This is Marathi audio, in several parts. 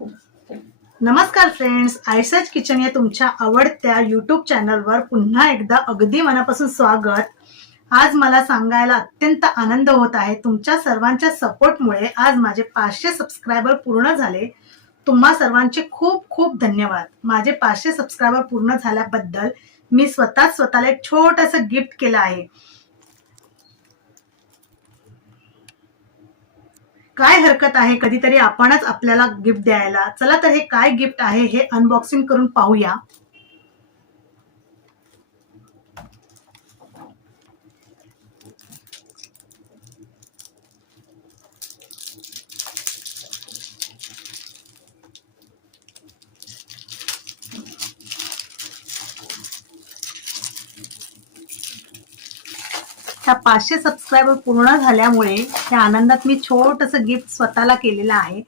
नमस्कार फ्रेंड्स आयसच किचन या तुमच्या आवडत्या युट्यूब चॅनलवर पुन्हा एकदा अगदी मनापासून स्वागत. आज मला सांगायला अत्यंत आनंद होत आहे. तुमच्या सर्वांच्या सपोर्टमुळे आज माझे पाचशे सबस्क्रायबर पूर्ण झाले. तुम्हा सर्वांचे खूप खूप धन्यवाद. माझे पाचशे सबस्क्रायबर पूर्ण झाल्याबद्दल मी स्वतः स्वतःला एक छोटंसं गिफ्ट केलं आहे. काय हरकत आहे? कधीतरी आपणच आपल्याला गिफ्ट द्यायला. चला तर हे काय गिफ्ट आहे हे अनबॉक्सिंग करून पाहूया. ह्या पाचशे सबस्क्रायबर पूर्ण झाल्यामुळे त्या आनंदात मी छोटस गिफ्ट स्वतःला केलेलं आहे.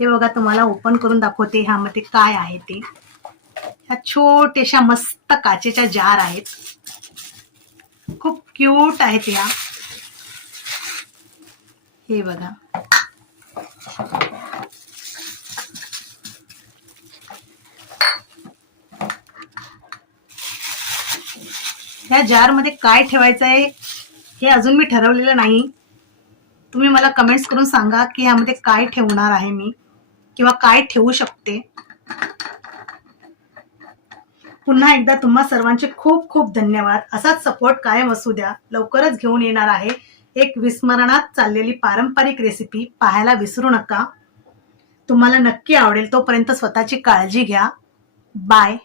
हे बघा तुम्हाला ओपन करून दाखवते ह्यामध्ये काय आहे ते. ह्या छोट्याशा मस्त काचेच्या जार आहेत. खूप क्यूट आहेत ह्या. हे बघा. ह्या जारमध्ये काय ठेवायचं आहे हे अजून मी ठरवलेलं नाही. तुम्ही मला कमेंट्स करून सांगा की ह्यामध्ये काय ठेवणार आहे मी किंवा काय ठेवू शकते. पुन्हा एकदा तुम्हा सर्वांचे खूप खूप धन्यवाद. असाच सपोर्ट कायम असू द्या. लवकरच घेऊन येणार आहे एक विस्मरणात चाललेली पारंपरिक रेसिपी पाहायला विसरू नका. तुम्हाला नक्की आवडेल तोपर्यंत स्वतःची काळजी घ्या. बाय